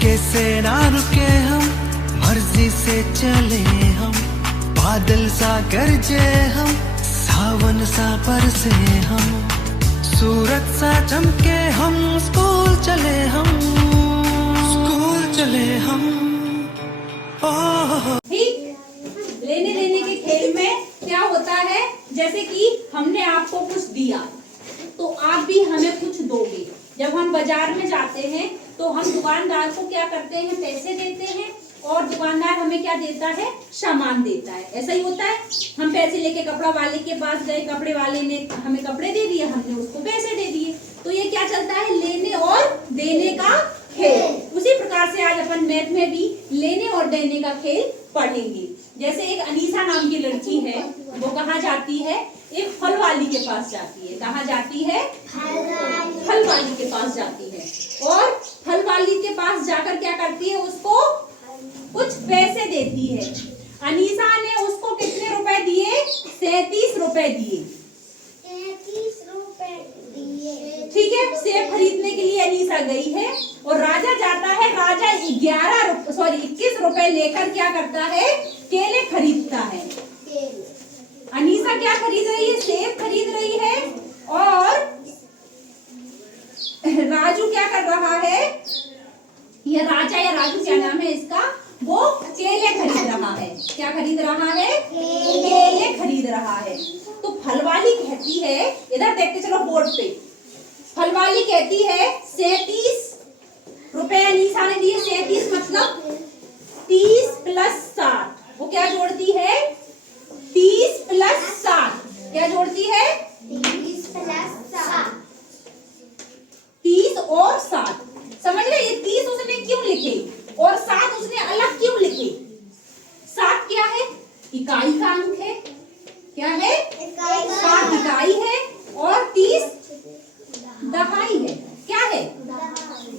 झटके से ना रुके हम, मर्जी से चले हम, बादल सा गरजे हम, सावन सा बरसे हम, सूरज सा चमके हम, स्कूल चले हम, स्कूल चले हम। ठीक, लेने देने के खेल में क्या होता है, जैसे कि हमने आपको कुछ दिया तो आप भी हमें कुछ दोगे। जब हम बाजार में जाते हैं तो हम दुकानदार को क्या करते हैं, पैसे देते हैं और दुकानदार हमें क्या देता है, सामान देता है। ऐसा ही होता है, हम पैसे लेके कपड़ा वाले के पास गए, कपड़े वाले ने हमें कपड़े दे दिए, हमने उसको पैसे दे दिए। तो ये क्या चलता है, लेने और देने का खेल। उसी प्रकार से आज अपन मैथ में भी लेने और देने का खेल पढ़ेंगे। जैसे एक अनीसा नाम की लड़की है, वो कहाँ जाती है, एक फल वाली के पास जाती है। कहाँ जाती है, फल वाली के पास जाती है और फल वाली के पास जाकर क्या करती है, उसको कुछ पैसे देती है। अनीसा ने उसको कितने रुपए दिए, 37 रुपए दिए। 33 रुपए दिए। ठीक है, सेब खरीदने के लिए अनीसा गई है और राजा जाता है। राजा 21 रुपए लेकर क्या करता है, केले खरीदता है। अनीसा क्या खरीद रही है, सेब खरीद रही है और राजू क्या कर रहा है, ये राजा या राजू क्या नाम है इसका, वो केले खरीद रहा है। क्या खरीद रहा है, केले खरीद रहा है। तो फलवाली कहती है, इधर देखते चलो बोर्ड पे, फलवाली कहती है 37 रुपए अनीसा ने दिए। 37 मतलब 30 प्लस 60। वो क्या जोड़ती है, 30 प्लस 60। क्या जोड़ती है, 30 प्लस 60। 30 और 60। समझ रहे, ये 30 उसने क्यों लिखे और 60 उसने अलग क्यों लिखे। 60 क्या है, इकाई का अंक है। क्या है, 60 इकाई है और 30 दहाई है। क्या है,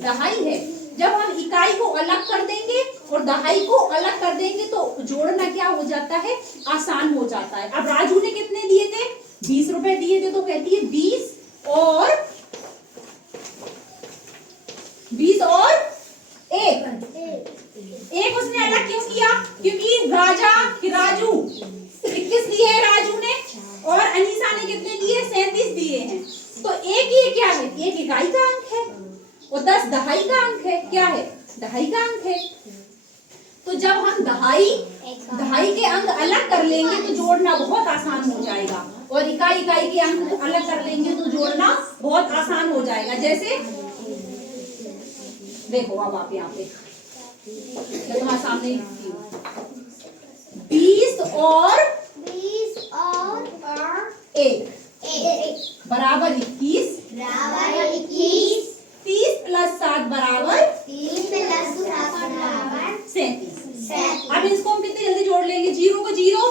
दहाई है। जब हम इकाई को अलग कर देंगे और दहाई को अलग कर देंगे तो जोड़ना क्या हो जाता है, आसान हो जाता है। अब राजू ने कितने दिए थे, 20 रुपए दिए थे, तो कहती है 20 और 1। एक उसने अलग क्यों किया, क्योंकि राजू 21 दिए है राजू ने और अनीसा ने कितने दिए, 37 दिए हैं। तो एक ये क्या है, एक इकाई का अंक है और 10 दहाई का अंक है। क्या है, दहाई का अंक है। तो जब हम दहाई के अंक अलग कर लेंगे तो जोड़ना बहुत आसान हो जाएगा और इकाई के अंक अलग कर लेंगे तो जोड़ना बहुत आसान हो जाएगा। जैसे देखो, अब आप यहाँ पे मैं तुम्हारे सामने लिखती हूँ, 20 और 1 बराबर 21। 30 प्लस 7 बराबर 37। अब इसको हम कितने जल्दी जोड़ लेंगे, 0 को 0,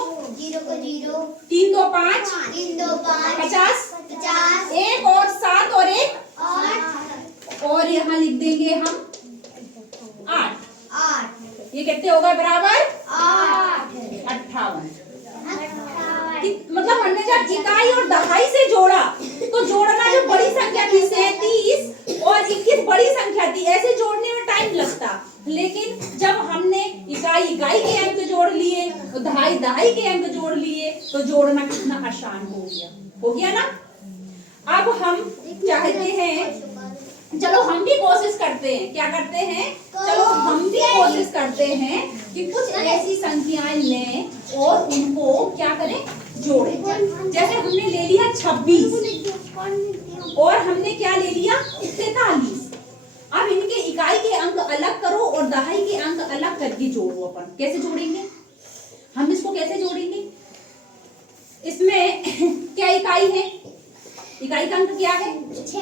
3 2 5, 50, 1 और 7 और 1 और यहाँ लिख देंगे हम 8। ये कितने हो गए, बराबर 58। मतलब हमने जब इकाई और दहाई से जोड़ा तो जोड़ना जो बड़ी संख्या थी 37 और 21 बड़ी संख्या थी, ऐसे जोड़ने में टाइम लगता। लेकिन जब हमने इकाई के अंक जोड़ लिए तो दहाई के अंक जोड़ लिए तो जोड़ना कितना आसान हो गया ना। अब हम चाहते हैं, चलो हम भी कोशिश करते हैं, क्या करते हैं, चलो हम भी कोशिश करते हैं कि कुछ ऐसी संख्याएं लें और उनको क्या करें, जोड़ें। जैसे हमने ले लिया 26 और हमने क्या ले लिया, 43। अब इनके इकाई के अंक अलग करो और दहाई के अंक अलग करके जोड़ो। अपन कैसे जोड़ेंगे, हम इसको कैसे जोड़ेंगे, इसमें क्या इकाई है, इकाई का अंक क्या है, 6।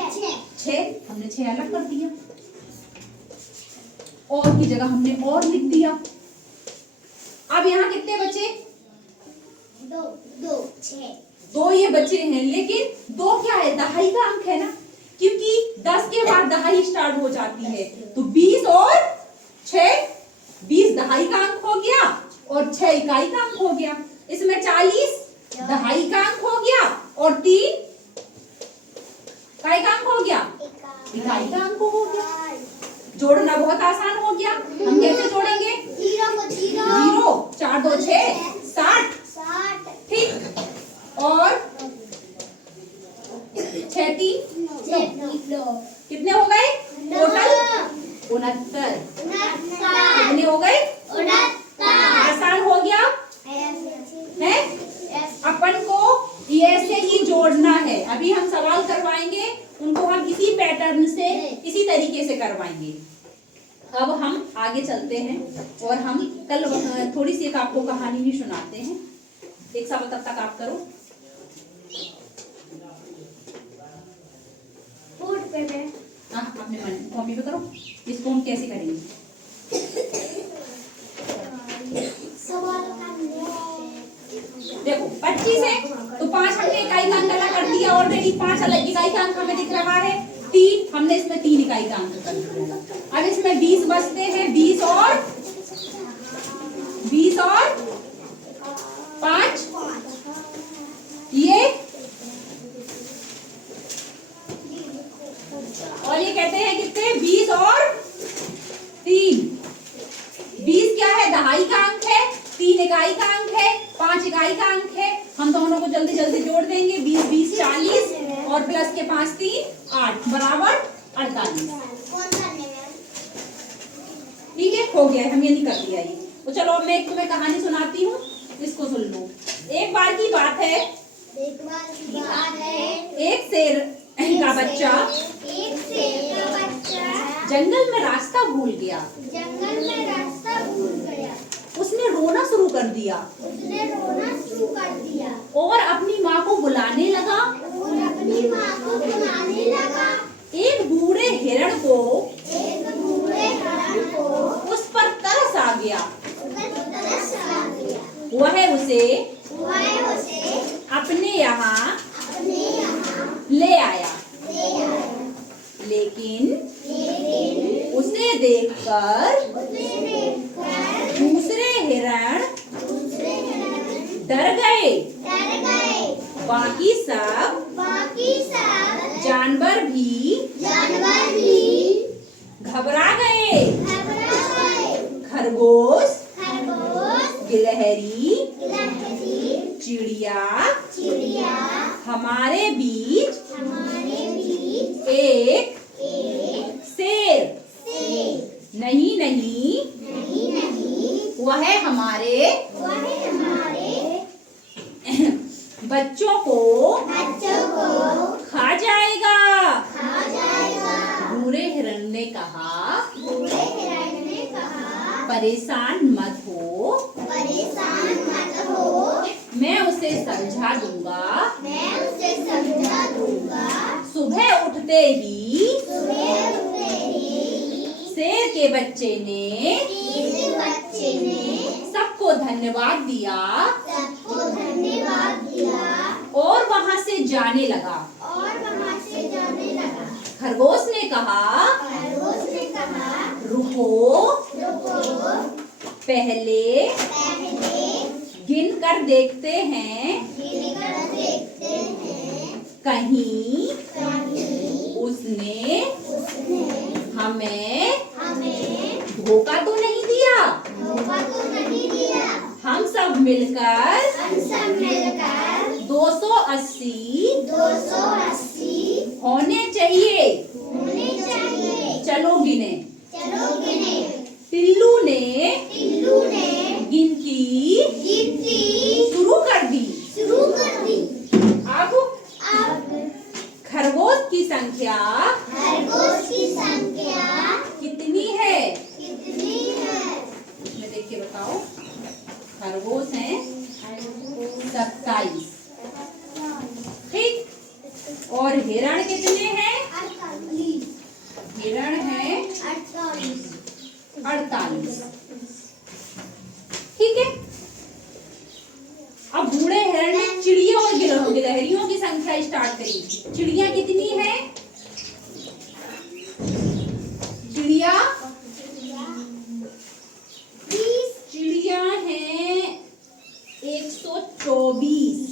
हमने 6 अलग कर दिया और की जगह हमने और लिख दिया। अब यहाँ कितने बचे, 2 ये बचे हैं। लेकिन 2 क्या है, दहाई का अंक है ना, क्योंकि 10 के बाद दहाई स्टार्ट हो जाती है। तो 20 और 6, 20 दहाई का अंक हो गया और 6 इकाई का अंक हो गया। इसमें 40 दहाई का अंक हो गया और 3 काय का अंक हो गया, इकाई का अंक हो गया। जोड़ना बहुत आसान हो गया। 69। 69। कितने हो गए? 69। आसान हो गया है। अपन को ऐसे ही जोड़ना है। अभी हम सवाल करवाएंगे, उनको हम इसी पैटर्न से, इसी तरीके से करवाएंगे। अब हम आगे चलते हैं और हम कल थोड़ी सी एक आपको कहानी भी सुनाते हैं। एक सवाल तब तक आप करो। अपने मन कॉपी पे करो। इसको हम कैसे करेंगे? देखो 25 है तो 5 हमने इकाई का अंक अलग कर दिया ऑलरेडी। 5 अलग इकाई का अंक हमें दिख रहा है। 3 हमने इसमें 3 इकाई का अंक कर दिया। अब इसमें 20 बचते हैं। 20 और 5 ये, और ये कहते हैं कितने? 20 और 3। 20 क्या है? दहाई का अंक है। 3 इकाई का अंक है। 5 इकाई का अंक है। हम दोनों को जल्दी जल्दी जोड़ देंगे। 20 20 40 और प्लस के 5 3 8 बराबर 48। ठीक है, हो गया। हम ये नहीं कर दिया ये तो। चलो अब मैं तुम्हें कहानी सुनाती हूँ, इसको सुन लो। एक बार की बात है, एक शेर का बच्चा जंगल में रास्ता भूल गया। उसने रोना शुरू कर दिया और अपनी माँ को बुलाने लगा। एक बूढ़े हिरण को उस पर तरस आ गया। वह उसे अपने यहाँ ले आया, लेकिन उसे देखकर दूसरे हिरण डर गए। बाकी सब जानवर भी घबरा गए। खरगोश, गिलहरी, चिड़िया हमारे बीच एक शेर नहीं नहीं, वह हमारे बच्चों को खा जाएगा। बूढ़े हिरण ने कहा, परेशान मत हो, मैं उसे समझा दूंगा। सुबह उठते ही शेर के बच्चे ने सबको धन्यवाद दिया और वहाँ से जाने लगा। खरगोश ने कहा, रुको, पहले गिन कर देखते हैं, कहीं उसने हमें धोखा तो नहीं दिया। हम सब मिलकर 280 होने चाहिए। चलो गिने। टिल्लू ने गिनती शुरू कर दी। अब खरगोश की संख्या कितनी है? मैं देख के बताओ। खरगोश हैं 27। ठीक, और हिरण कितने हैं? हिरण हैं 48। ठीक है। अब बूढ़े हिरण ने चिड़ियों और गिलहरियों की संख्या स्टार्ट करी। चिड़िया कितनी है? चिड़िया है 124।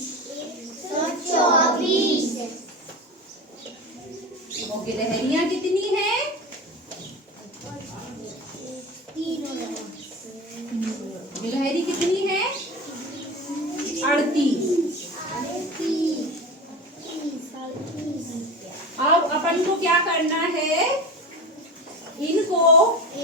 और गिलहरियां कितनी है? गिलहरी कितनी है? 38। अब अपन को क्या करना है? इनको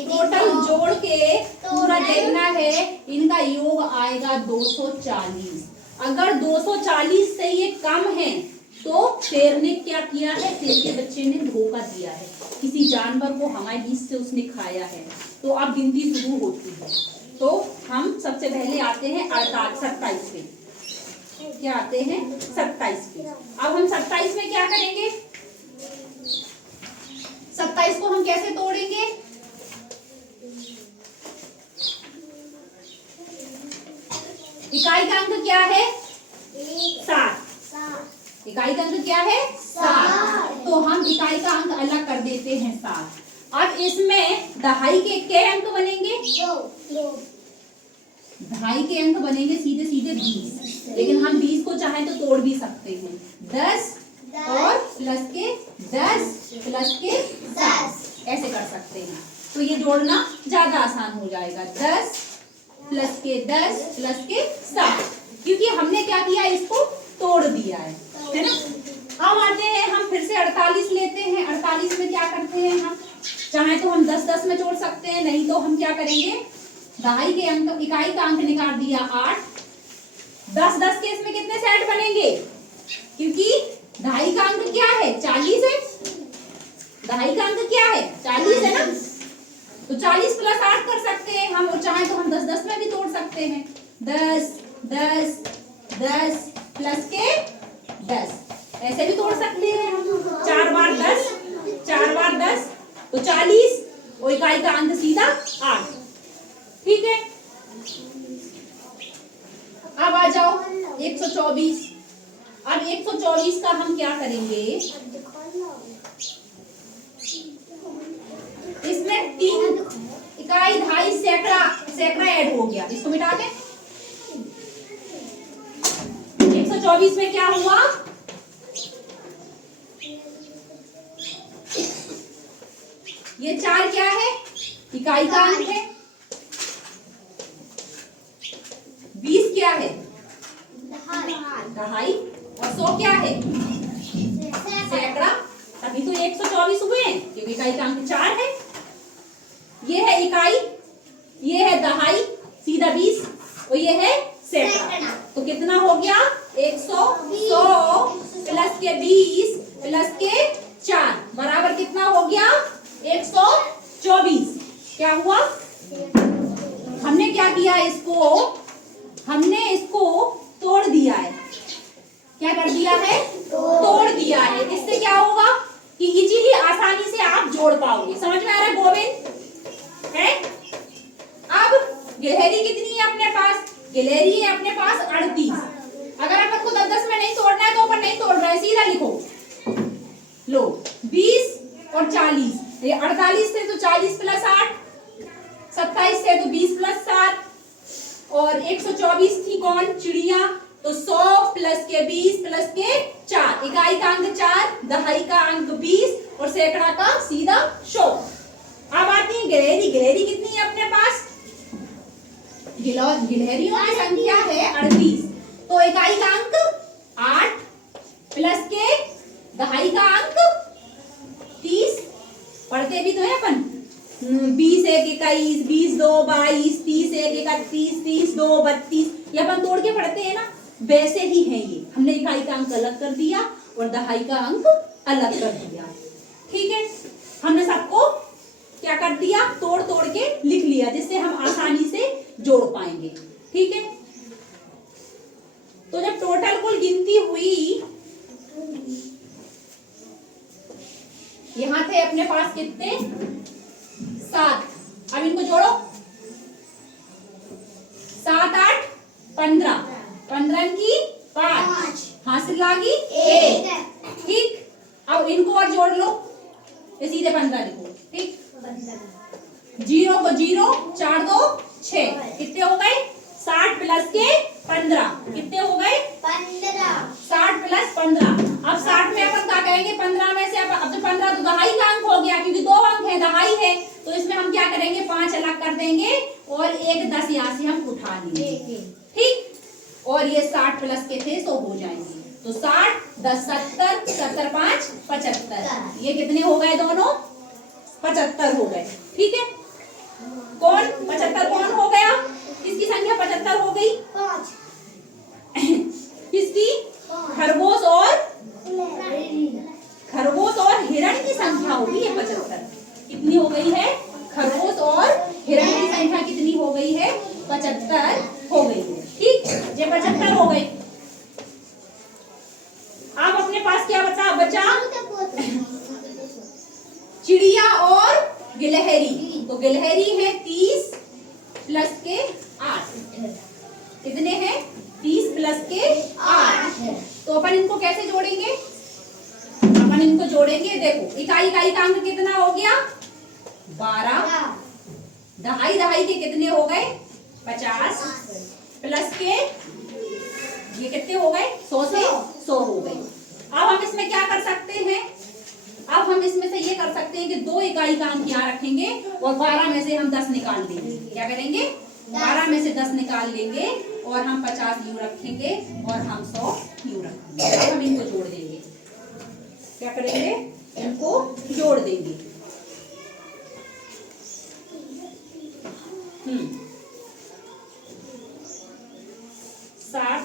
टोटल जोड़ के पूरा देखना है, इनका योग आएगा 240। अगर 240 से ये कम है तो शेर ने क्या किया है, शेर के बच्चे ने धोखा दिया है, किसी जानवर को हमारे बीच से उसने खाया है। तो अब गिनती शुरू होती है। तो हम सबसे पहले आते हैं 27 पे। क्या आते हैं 27 पे। अब हम 27 में क्या करेंगे, 27 को हम कैसे तोड़ेंगे, इकाई का अंक क्या है 7। इकाई का अंक क्या है 7। तो हम इकाई का अंक अलग कर देते हैं 7। अब इसमें दहाई के क्या अंक बनेंगे, दहाई के अंक बनेंगे सीधे सीधे 20। लेकिन हम 20 को चाहें तो तोड़ भी सकते हैं। 10 और प्लस के 10 प्लस के 10 ऐसे कर सकते हैं। तो ये जोड़ना ज्यादा आसान हो जाएगा। 10 प्लस के 10 प्लस के 7, क्योंकि हमने क्या किया, इसको तोड़ दिया है ना। अब आते हैं हम फिर से 48 लेते हैं। 48 में क्या करते हैं, हम चाहे तो हम 10-10 में जोड़ सकते हैं, नहीं तो हम क्या करेंगे, दहाई के अंक, इकाई का अंक निकाल दिया 8। 10-10 के इसमें कितने सेट बनेंगे, क्योंकि दहाई का अंक क्या है 40 है, दहाई का अंक क्या है 40 है ना। तो 40 प्लस 8 कर सकते हैं हम, और चाहे तो हम 10-10 में भी तोड़ सकते हैं। 10 प्लस के 10 ऐसे भी तोड़ सकते हैं हम। 4 बार 10 तो 40, और इकाई का अंक सीधा 8। ठीक है। अब आ जाओ 124। अब 124 का हम क्या करेंगे, इसमें 3 इकाई, दहाई, सैकड़ा ऐड हो गया, इसको मिटा दें। 124 में क्या हुआ, ये 4 क्या है, इकाई का अंक है। 20 क्या है, दहाई, और 100 क्या है, सैकड़ा। तभी तो 124 हुए हैं, क्योंकि इकाई का अंक 4 है। ये है इकाई, ये है दहाई सीधा 20, और ये है सैकड़ा। तो कितना हो गया 100 प्लस के 20 प्लस के 4 बराबर कितना हो गया 124। क्या हुआ, हमने क्या किया, हमने इसको तोड़ दिया है। क्या कर दिया है, तोड़ दिया है। इससे क्या होगा कि इजीली आसानी से आप जोड़ पाओगे। समझ में आ रहा है गोविंद है। अब गिलहरी कितनी है अपने पास, गिलहरी है अपने पास 38। अगर अपन को 10-10 में नहीं तोड़ना है तो अपन नहीं तोड़ रहे हैं, सीधा लिखो, लो 20 और 40, ये 48 थे तो 40 प्लस 8, 27 थे तो 20 प्लस 7, और 124 थी कौन, चिड़िया, तो 100 प्लस के 20 प्लस के 4, इकाई का अंक 4, दहाई का अंक 20 और सैकड़ा का सीधा 100। अब आती है गिलहरी। गिलहरी कितनी है अपने पास, गिलहरियों की संख्या है 38। तो इकाई का अंक 8 प्लस के दहाई का अंक 30, पढ़ते भी तो है अपन, 20 1 21, 20 2 22, 30 1 31, 30 2 32, ये अपन तोड़ के पढ़ते हैं ना, वैसे ही है ये। हमने इकाई का अंक अलग कर दिया और दहाई का अंक अलग कर दिया। ठीक है, हमने सबको क्या कर दिया, तोड़ तोड़ के लिख लिया, जिससे हम आसानी से जोड़ पाएंगे। ठीक है, तो जब टोटल कुल गिनती हुई, यहां थे अपने पास कितने 7। अब इनको जोड़ो, 7 8 15, 15 की 5, हासिल लागी 1। ठीक, अब इनको और जोड़ लो, ये सीधे 15 लिखो। ठीक, 0 को 0, 4 2 6, कितने हो गए 60 प्लस के 15, कितने हो गए 15, 60 प्लस 15। अब 60 में अपन क्या कहेंगे, 15 में से अब तो 15 तो दहाई का अंक हो गया, क्योंकि 2 अंक है, दहाई है, तो इसमें हम क्या करेंगे 5 अलग कर देंगे और एक 10 यहाँ से हम उठा लेंगे। ठीक, और ये 60 प्लस के थे तो हो जाएंगे, तो 60 10 70, 70 5 75, ये कितने हो गए दोनों 75 हो गए। ठीक है, कौन 75 कौन हो गया? किसकी संख्या 75 हो गई? 5 किसकी? खरगोश और हिरण की संख्या होगी ये 75। कितनी हो गई है? खरगोश और हिरण की संख्या कितनी हो गई है? 75 हो गई है। ठीक, ये 75 हो गए। अब अपने पास क्या बचा? चिड़िया और गिलहरी। तो गिलहरी है 30 प्लस के 8। कितने हैं? 30 प्लस के 8। तो अपन इनको कैसे जोड़ेंगे? अपन इनको जोड़ेंगे, देखो इकाई का अंक कितना हो गया? 12। दहाई के कितने हो गए? 50 प्लस के ये कितने हो गए? 100 से 100 हो गए। अब हम इसमें क्या कर सकते हैं? अब हम इसमें से ये कर सकते हैं कि 2 इकाई का अंक यहाँ रखेंगे और 12 में से हम 10 निकाल लेंगे। क्या करेंगे? 12 में से 10 निकाल लेंगे और हम 50 यूं रखेंगे और हम 100 यूं रखेंगे। अब हम इनको जोड़ देंगे। क्या करेंगे? इनको जोड़ देंगे। 60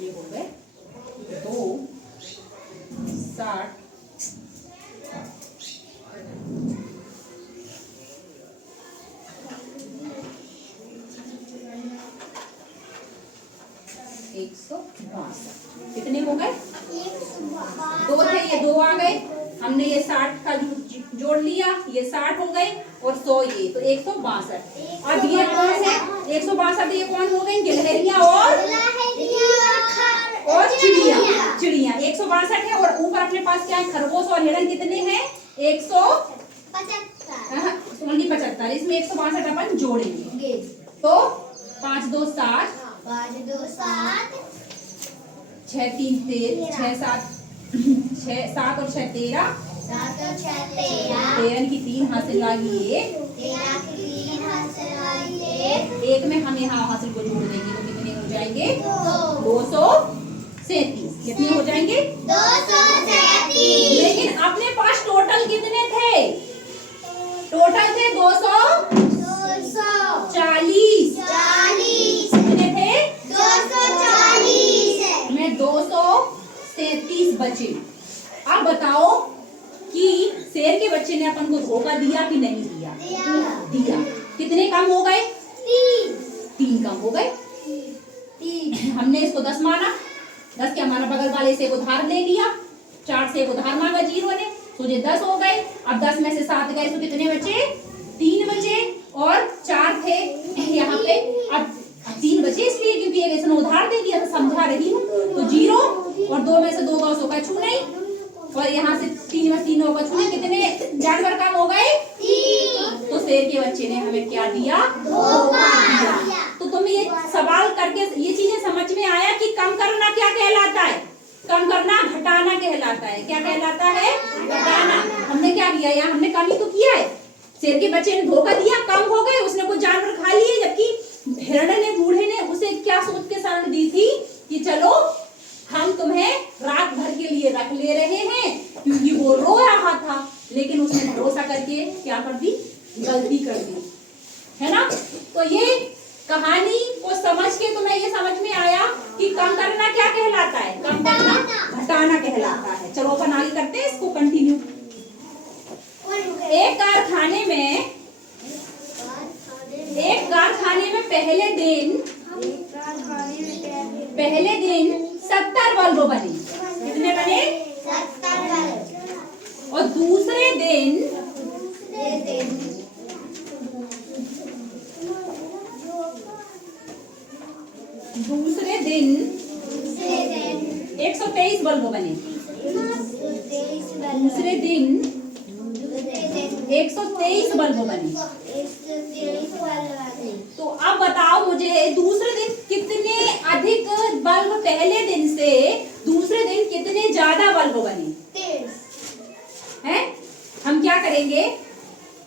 ये हो गए 2 60 162। कितने हो गए? 2 थे, ये 2 आ गए। हमने ये 60 का जोड़ लिया, ये 60 हो गए और 100 ये, तो 162। अब ये कौन है? 162 ये कौन हो गई? गिलहरियां और चिड़िया। 162 है और ऊपर अपने पास क्या है? खरगोश और हिरण कितने हैं? 175। इसमें 162 अपन जोड़ेंगे तो 5 2 7 6 3 13 6 7 और 6 13 13 की 3 हासिल वाली एक में हम यहाँ हासिल को जोड़ देंगे तो कितने हो जाएंगे? 237। कितने हो जाएंगे? 237। लेकिन अपने पास टोटल कितने थे? टोटल थे 240। कितने थे? 240 में 237 बचे। अब बताओ कि शेर के बच्चे ने अपन को धोखा दिया कि नहीं दिया? दिया। कितने कम हो गए? 3 कम हो गए। हमने इसको 10 माना, 10 के हमारा बगल वाले से उधार ले लिया, 4 से उधार मांगा 0 ने, तो ये 10 हो गए। अब 10 में से 7 गए तो कितने बचे? 3 बचे और 4 थे यहाँ पे। अब 3 बचे इसलिए क्योंकि एक इसने उधार दे दिया, तो समझा रही हूँ, तो 0 और 2 में से 2 का उसका छू नहीं और यहाँ से 3 में 3 होगा छू नहीं। कितने जानवर कम हो गए? 3। तो शेर के बच्चे ने हमें क्या दिया? धोखा दिया। तो तुम्हें ये सवाल करके ये चीजें समझ में आया कि कम करना क्या कहलाता है? कम करना घटाना कहलाता है। क्या कहलाता है? घटाना। हमने क्या किया? यहाँ हमने कम ही तो किया है। शेर के बच्चे ने धोखा दिया, कम हो गए, उसने कुछ जानवर खा लिए, जबकि हिरण ने, बूढ़े ने उसे क्या सोच के शरण दी थी कि चलो हम तुम्हें रात भर के लिए रख ले रहे हैं, क्योंकि वो रो रहा था, लेकिन उसने भरोसा करके क्या कर दी? गलती कर दी, है ना। तो ये कहानी को समझ के तुम्हें ये समझ में आया कि कम करना क्या कहलाता है? कम करना घटाना कहलाता है। चलो अपन आगे करते हैं इसको कंटिन्यू। एक कारखाने में पहले दिन 70 बल्ब बने। कितने बने? 70 बल्ब। और दूसरे दिन 123 बल्ब बने। दूसरे दिन 123 बल्ब बने। तो अब बताओ मुझे दूसरे दिन कितने अधिक बल्ब पहले दिन से दूसरे दिन कितने ज्यादा बल्ब बने? 23 हैं? हम क्या करेंगे?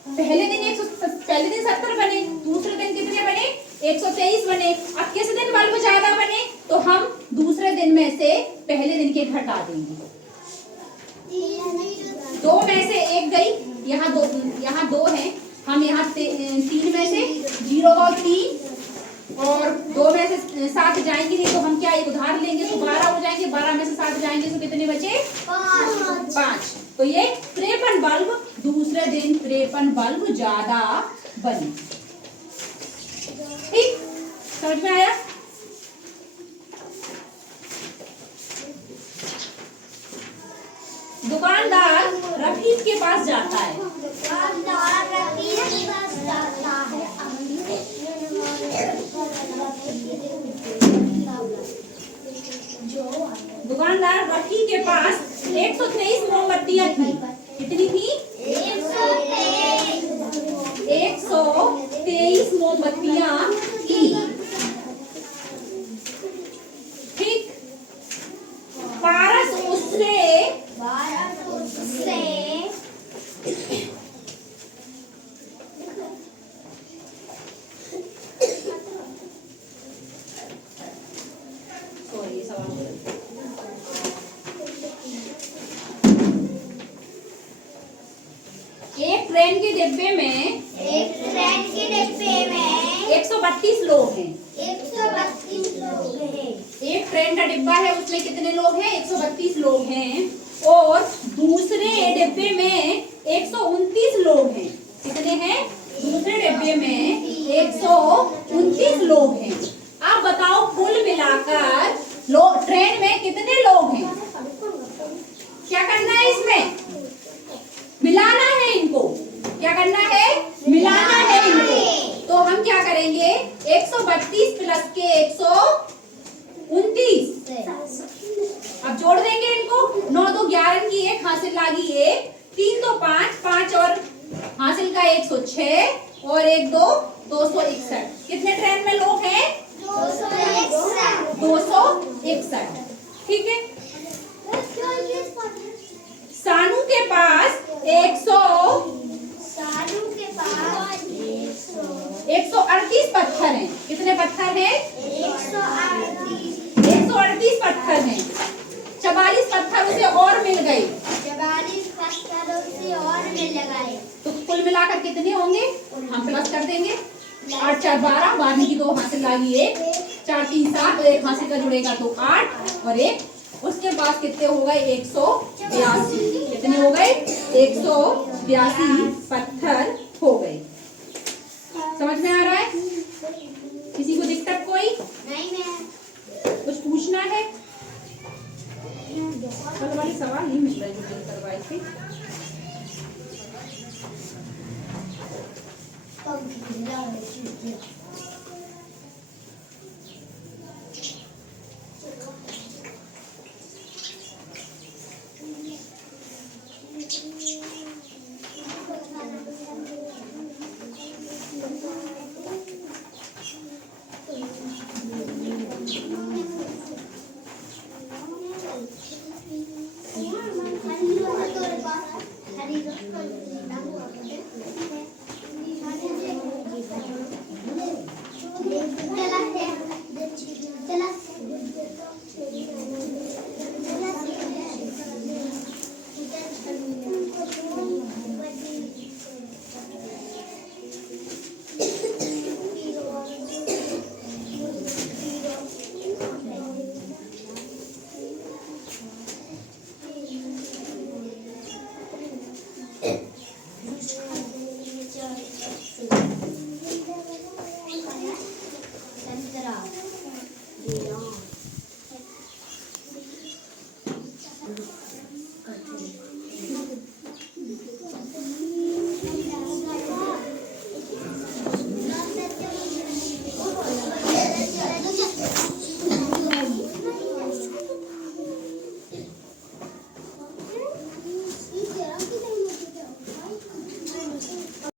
पहले दिन 70 बने, दूसरे दिन कितने बने? 123 बने। अब किस दिन बल्ब ज्यादा बने? तो हम दूसरे दिन में से पहले दिन के घटा देंगे। गई। यहाँ दो हैं, हम यहाँ 3 में से 0 और 3 और 2 में से 7 जाएंगे नहीं तो हम क्या एक उधार लेंगे तो 12 हो जाएंगे। 12 में से 7 जाएंगे तो कितने बचे? 5। तो ये 53 बल्ब दूसरे दिन 53 बल्ब ज्यादा बने। ठीक, समझ में आया? दुकानदार रफीक के पास जाता है। दुकानदार रफीक के पास जाता है। दुकानदार रफीक के पास 123 मोमबत्तियां थी। कितनी थी? 123 मोमबत्तियां थी। ठीक, पारस उससे एक ट्रेन के डिब्बे में 132 लोग हैं। 132 लोग हैं। एक ट्रेन का डिब्बा है, उसमें कितने लोग हैं? 132 लोग हैं। और दूसरे डिब्बे में 129 लोग हैं। कितने हैं? दूसरे डिब्बे में 129 लोग हैं। अब बताओ कुल मिलाकर ट्रेन में कितने लोग हैं? क्या करना है इसमें? मिलाना है इनको। क्या करना है? मिलाना है इनको। तो हम क्या करेंगे? 132 प्लस के 129। अब जोड़ देंगे इनको। 9 2 11 की 1 हासिल लागी 1, 3 2 5, 5 और हासिल का 106 और 1 2 261। कितने ट्रेन में लोग हैं? 261। ठीक है। सानू के पास 138 पत्थर हैं। कितने पत्थर हैं? 138 पत्थर हैं। 44 पत्थर उसे और मिल गए। 44 पत्थर उसे और मिल गए। तो कुल मिलाकर कितने होंगे? हम प्लस कर देंगे। 8 4 12, 12 की 2 हासिल लागी 1, 4 3 7 और 1 हासिल का जुड़ेगा तो 8 और 1। उसके बाद कितने हो गए? 182। कितने हो गए? 182 पत्थर हो गए। समझ में आ रहा है? किसी को दिक्कत कोई? नहीं मैं कुछ पूछना है? कल वाले सवाल नहीं मिल रहे जो मैंने करवाए थे। संतरा